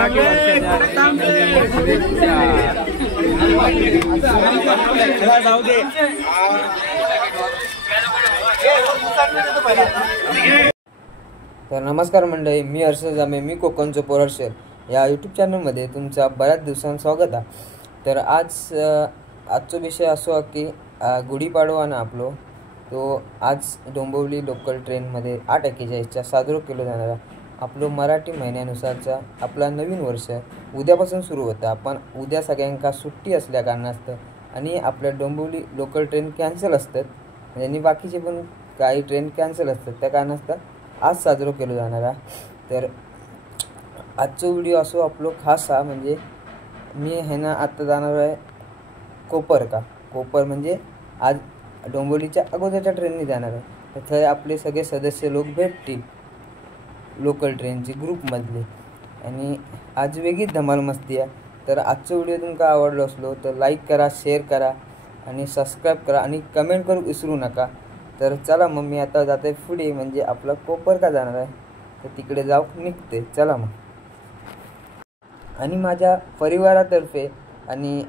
मराठी वर्षाच्या तर नमस्कार मंडळी, मी हर्षद जामे, मी कोकणचं पोर हर्षद या यूट्यूब चॅनलमध्ये तुमचा बऱ्याच दिवसांनी स्वागत आहे. तर आजचा विषय असो की गुढीपाडवा ना आपलो तो आज डोंबिवली लोकल ट्रेनमध्ये 8:41 साजरा केला जाणारा आपलो मराठी महिन्यानुसारचा आपला नवीन वर्ष उद्यापासून सुरू होता. पण उद्या सगळ्यांका सुट्टी असल्या कारणास्तव आणि आपल्या डोंबिवली लोकल ट्रेन कॅन्सल असतात आणि बाकीचे पण काही ट्रेन कॅन्सल असतात, त्या कारणास्तव आज साजरा केला जाणारा. तर आजचा व्हिडिओ असो आपलो खास हा, म्हणजे मी हे ना आता जाणार आहे कोपर म्हणजे आज डोंबिवलीच्या अगोदरच्या ट्रेनने जाणार आहे. तिथे आपले सगळे सदस्य लोक भेटतील लोकल ट्रेनची ग्रुपमधले, आणि आज वेगळीच धमाल मस्ती आहे. तर आजचा व्हिडिओ तुमका आवडलो असलो तर लाईक करा, शेअर करा आणि सबस्क्राईब करा आणि कमेंट करू विसरू नका. तर चला मग मी आता जाते पुढे, म्हणजे आपला कोपर का जाणार आहे तर तिकडे जाऊ निघते. चला मग. आणि माझ्या परिवारातर्फे आणि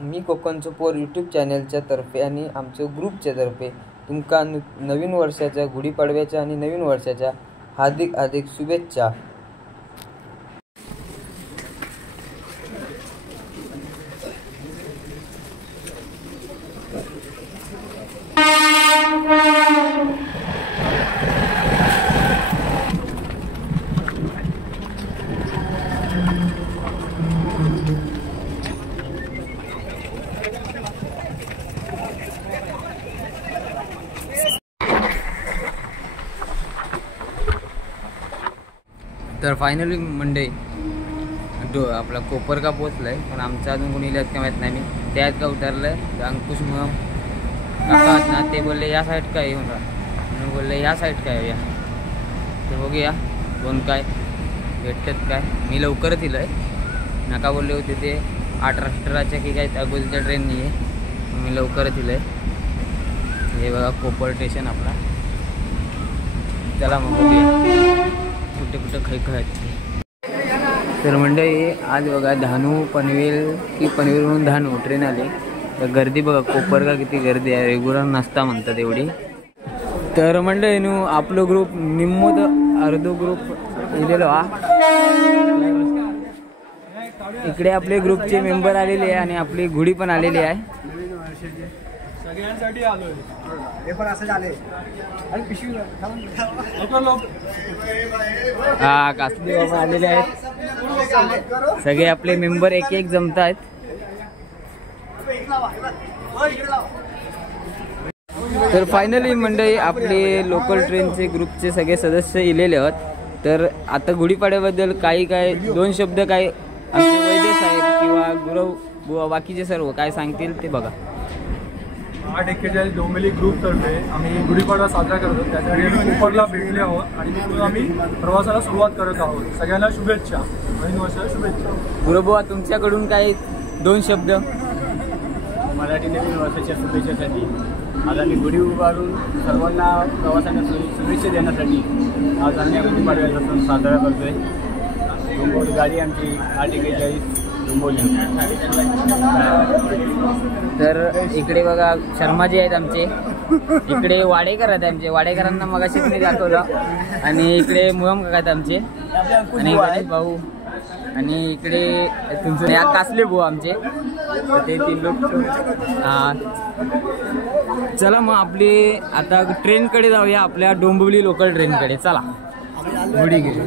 मी कोकणचं पोर यूट्यूब चॅनलच्या तर्फे आणि आमच्या ग्रुपच्या तर्फे तुमका नवीन वर्षाच्या गुढीपाडव्याच्या आणि नवीन वर्षाच्या हार्दिक हार्दिक शुभेच्छा. तर फायनली मंडे आपला कोपर का पोचलं आहे, पण आमचं अजून कोणी इलाज का माहीत नाही. मी त्यात का उतरलं आहे अंकुश मग काका ना, ते बोलले या साईड काय येऊन राहा, म्हणून बोलले या साईड काय येऊया. तर बघूया कोण काय भेटतात काय. मी लवकरच इलं आहे, नका बोलले होते ते 8:18 की काय अगोदरच्या ट्रेननी आहे, मी लवकरच इलं आहे. हे बघा कोपर स्टेशन आपला. चला मग बघूया कुठे खाय. तर मंडळी आज बघा धानू पनवेल की पनवेल म्हणून धानू ट्रेन आली. तर गर्दी बघा कोपर का किती गर्दी आहे, रेग्युलर नसता म्हणतात एवढी. तर मंडळी नु आपलो ग्रुप निम्मोद अर्धो ग्रुप इलेलो हा. इकडे आपले ग्रुपचे मेंबर आलेले आहे आणि आपली गुढी पण आलेली आहे. सगळ्यांसाठी आलोय हे पण असं झाले. हा कासली बाबा आलेले आहेत, सगळे आपले मेंबर एक एक जमत आहेत. तर फायनली मंडळी आपले लोकल ट्रेनचे ग्रुपचे सगळे सदस्य इलेले आहेत. तर आता गुढीपाड्याबद्दल काही काय 2 शब्द काय आमचे वैद्य साहेब किंवा गुरव बुवा बाकीचे सर्व काय सांगतील ते बघा. 8:41 डोंबिवली ग्रुपतर्फे आम्ही गुढीपाडवा साजरा करतो. त्यासाठी आम्ही कोपरला भेटले आहोत आणि तिथून आम्ही प्रवासाला सुरुवात करत आहोत. सगळ्यांना शुभेच्छा, नवीन वर्षाला शुभेच्छा. गुरुबुवा तुमच्याकडून काही 2 शब्द मराठी नवीन वर्षाच्या शुभेच्छेसाठी. आज आम्ही गुढी उभारून सर्वांना प्रवासाला शुभेच्छा देण्यासाठी आज आम्ही गुढीपाडव्याचा सण साजरा करतोय. डोंबिवली गाडी आमची 8:41 डोंबिवली. तर इकडे बघा शर्माजी आहेत आमचे, इकडे वाडेकर आहेत आमचे, वाडेकरांना मगाशी मी दाखवलं. आणि इकडे मुहम काका आहेत आमचे आणि गणेश भाऊ, आणि इकडे तुमचे कासले भाऊ आमचे. ते 3 लोक. चला मग आपली आता ट्रेनकडे जाऊया, आपल्या डोंबिवली लोकल ट्रेनकडे. चला गुढी गेली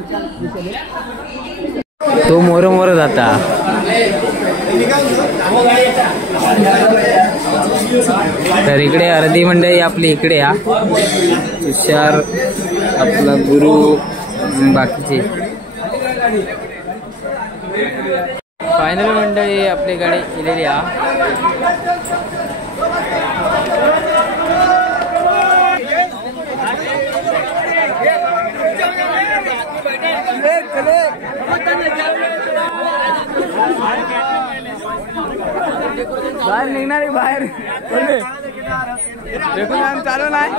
तो मोर जाता. तर इकडे अर्धी मंडळी आपली इकडे या, तुषार आपला गुरु बाकीचे. फायनल मंडळी आपली गाडी केलेली हा. बाहेर निघणार आहे, बाहेर चालू नाही.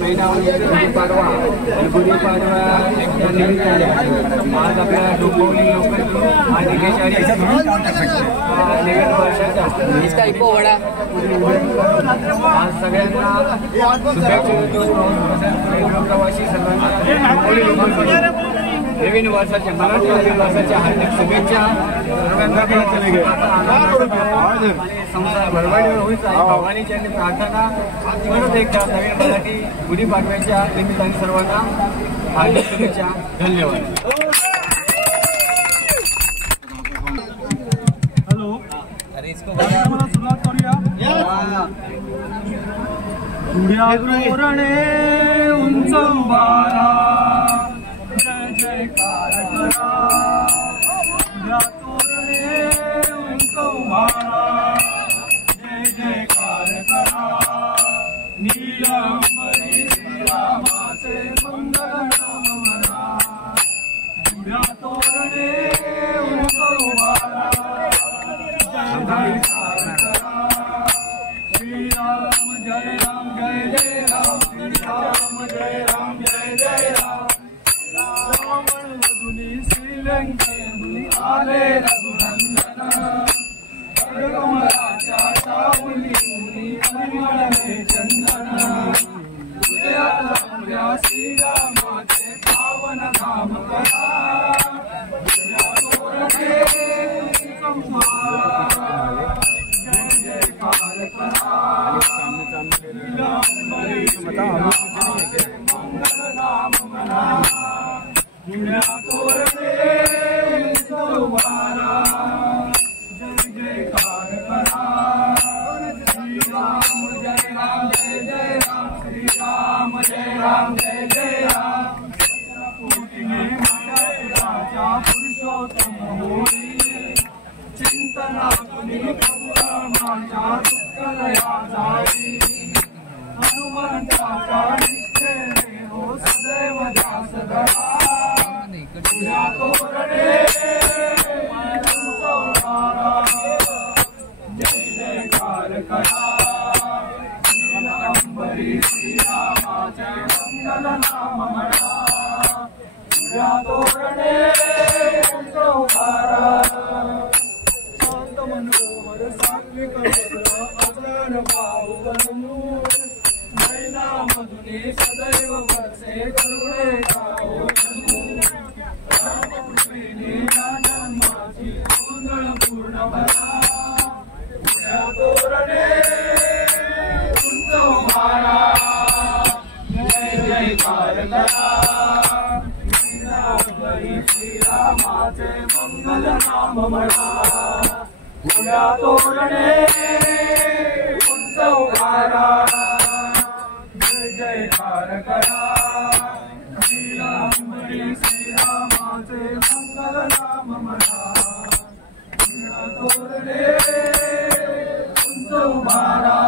महिना म्हणजे गुढीपाडवा आणि गुढीपाडव्याच्या निमित्ताने आज आपल्या डोंबिवली लोकांनी आज एकेचाळीस नवीन वर्षाचा आज सगळ्यांना शुभेच्छा प्रवासी सर्वांना नवीन वर्षाच्या मराठी नवीन वर्षाच्या हार्दिक शुभेच्छा सर्वांना आणि संसार भरभराटीवर होईल भगवानीची प्रार्थना परत एकदा नवीन मराठी गुढीपाडव्याच्या निमित्ताने सर्वांना हार्दिक शुभेच्छा. धन्यवाद. हॅलो कार्यक्रमाला सुरुवात करूया. उड्या तोरणे उंच उभारा जय जयकार करा. उड्या तोरणे उंच उभारा जय जयकार करा. नीलंबरी श्रीरामाचे मंगल नाम म्हणा. उड्या तोरणे उंच उभारा जय जयकार करा. श्रीराम जय राम जय जय राम. श्रीराम जय राम जय जय राम. रावण वधुनी श्रीलंकेहून आले रघुनंदन. कमलाच्या सावलीहून परिमळले चंदन. हृदयात रमल्या श्रीरामाचे पावन नाम करा. जय जयकार करा. नीलंबरी श्रीरामाचे मंगल नाम म्हणा. उड्या तोरणे उंच उभारा जय जयकार करा. श्रीराम जय राम जय जय राम. श्रीराम जय राम जय जय राम. कोटीने माझ्या पुराच्या पुरुषोत्तम होई. चिंतनातुनी प्रभुरामाच्या दुःखलया जाई. हनुमंताच्या निष्ठेने हो सदैव ध्यास धरा. उड्या तोरणे उंच उभारा जय जयकार करा. नीलंबरी श्रीरामाचे मंगल नाम म्हणा. उड्या तोरणे उंच उभारा. शांत मनोहर सात्विक अजर भाऊ बनून महिला मधुनी सदैव वर्षे करुणे गाओ. जन्माची गोंधळ पूर्ण भरा. उड्या तोरणे उंच उभारा जय जयकार करा. नीलंबरी श्रीरामाचे मंगल नाम म्हणा. उड्या तोरणे उंच उभारा जय जयकार करा. नीलंबरी श्रीरामाचे मंगल नाम म्हणा. उड्या तोरणे उंच उभारा.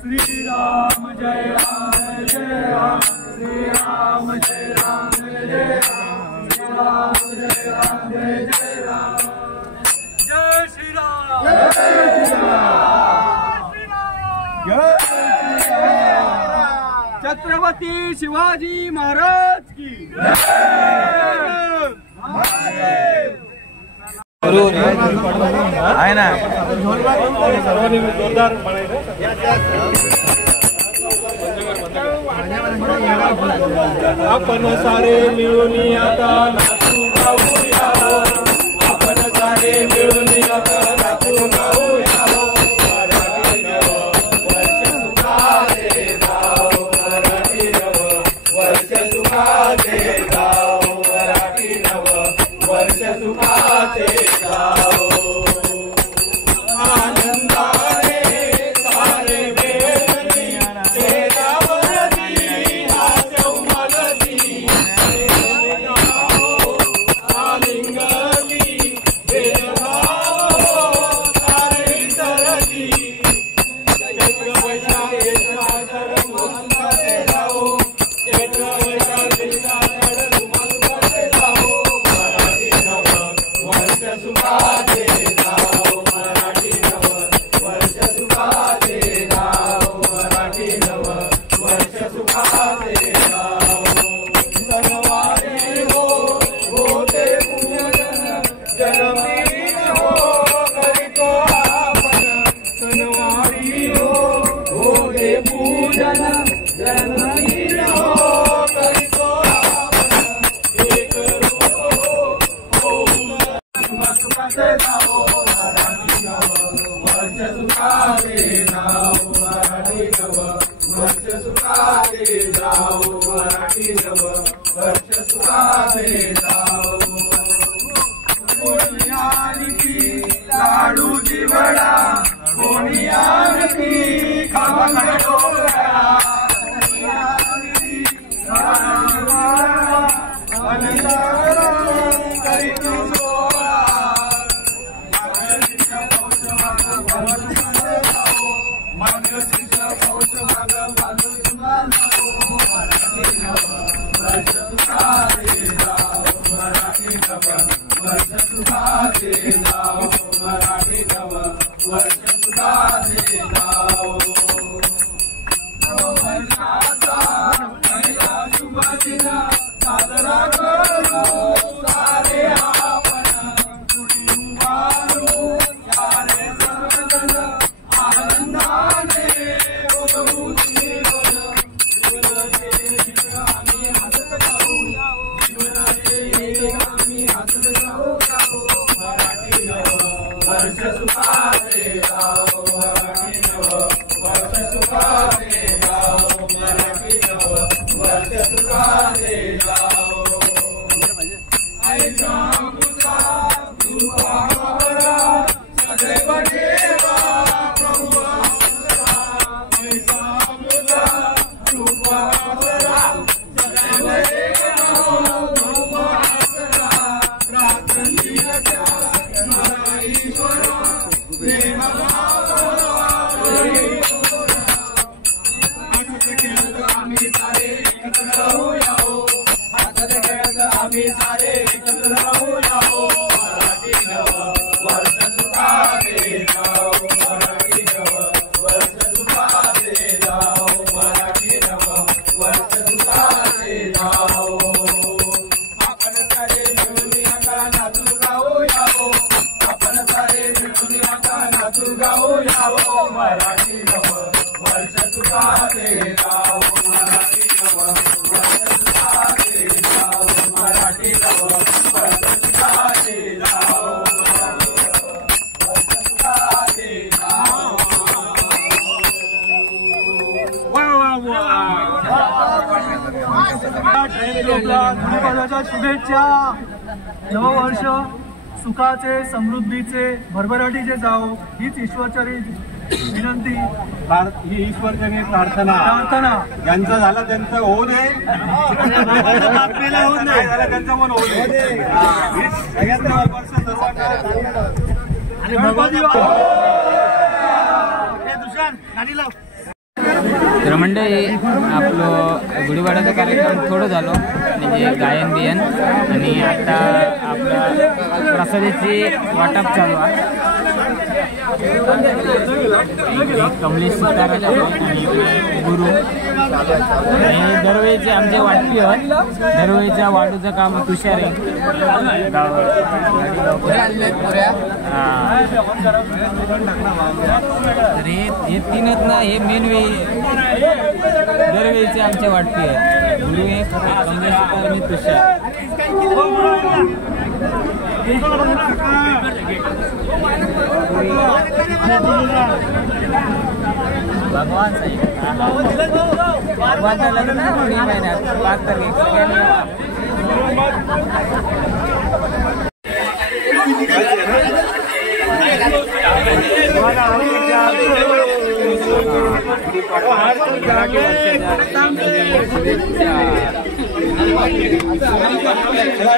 श्रीराम जय राम जय जय राम. श्रीराम जय राम जय जय राम. श्रीराम जय राम जय जय राम. जय श्रीराम जय श्रीराम जय श्रीराम. छत्रपती शिवाजी महाराज की जय. आहे ना सर्वांनी जोरदार आपण सारे मिळून आता नाचू गाऊया. आपण सारे मिळून आता नाचू गाऊया. मराठी नव वर्ष सुखाचे जाओ. मराठी नव वर्ष सुखाचे जाओ. मराठी नव वर्ष सुखाचे जाओ. आनंदाने सारे वेदनी तेरावरती हास्यौ मलती. आलिंगली भेदभाव सुखाचे जाऊ मराठी नव वर्ष सुखाचे जाऊ मराठी नव वर्ष सुखाचे जाऊ कोणी आरती लाडू चिवडा कोणी आरती खावा डोळा गुढीपाडव्याच्या शुभेच्छा. नववर्ष सुखाचे समृद्धीचे भरभराटीचे जाओ हीच ईश्वरचरी विनंती, ही ईश्वरचरणी प्रार्थना ज्यांचं झालं त्यांचं होऊ दे, होऊ दे झालं त्यांचं पण होऊ दे. सगळ्यांना वर्ष तर मंडळी आपलं गुढीपाडव्याचा कार्यक्रम थोडं झालो म्हणजे गायन बियन आणि आता आपल्या प्रसादाची वाटप चालू आहे. कमलेश सीताराम आणि गुरु आणि दरवेळीचे आमचे वाटपी आहेत. दरवेळीच्या वाढूचं काम तुषार आहे. हे तीनच ना हे मेन वे दरवेळीचे आमच्या वाटपी आहेत. गुरु हे कमलेश सीताराम आणि तुषार. भगवान सही भगवान लग्न थोडी महिन्यात 5 तारखेला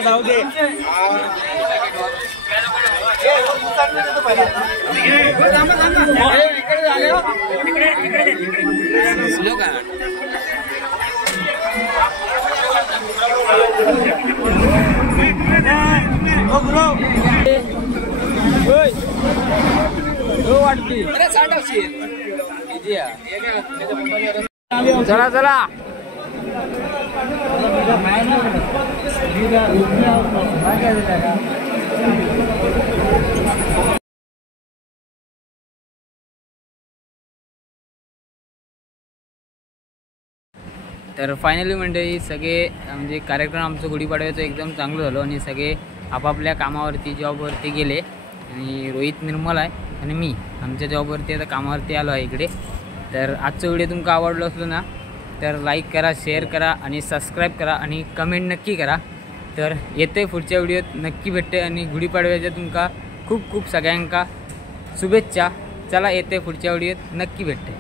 जाऊ दे. चला चला तर फायनली मंडळी सगळे म्हणजे कार्यक्रम आमचं गुढीपाडव्याचं एकदम चांगलं झालं आणि सगळे आपापल्या कामावरती जॉबवरती गेले आणि रोहित निर्मल आहे आणि मी आमच्या जॉबवरती आता कामावरती आलो आहे इकडे. तर आजचा व्हिडिओ तुमका आवडलो असलो ना तर लाईक करा, शेअर करा आणि सबस्क्राईब करा आणि कमेंट नक्की करा. तर येते पुढच्या व्हिडिओत नक्की भेटते आणि गुढीपाडव्याच्या तुमका खूप खूप सगळ्यांका शुभेच्छा. चला येते पुढच्या व्हिडिओत नक्की भेटते.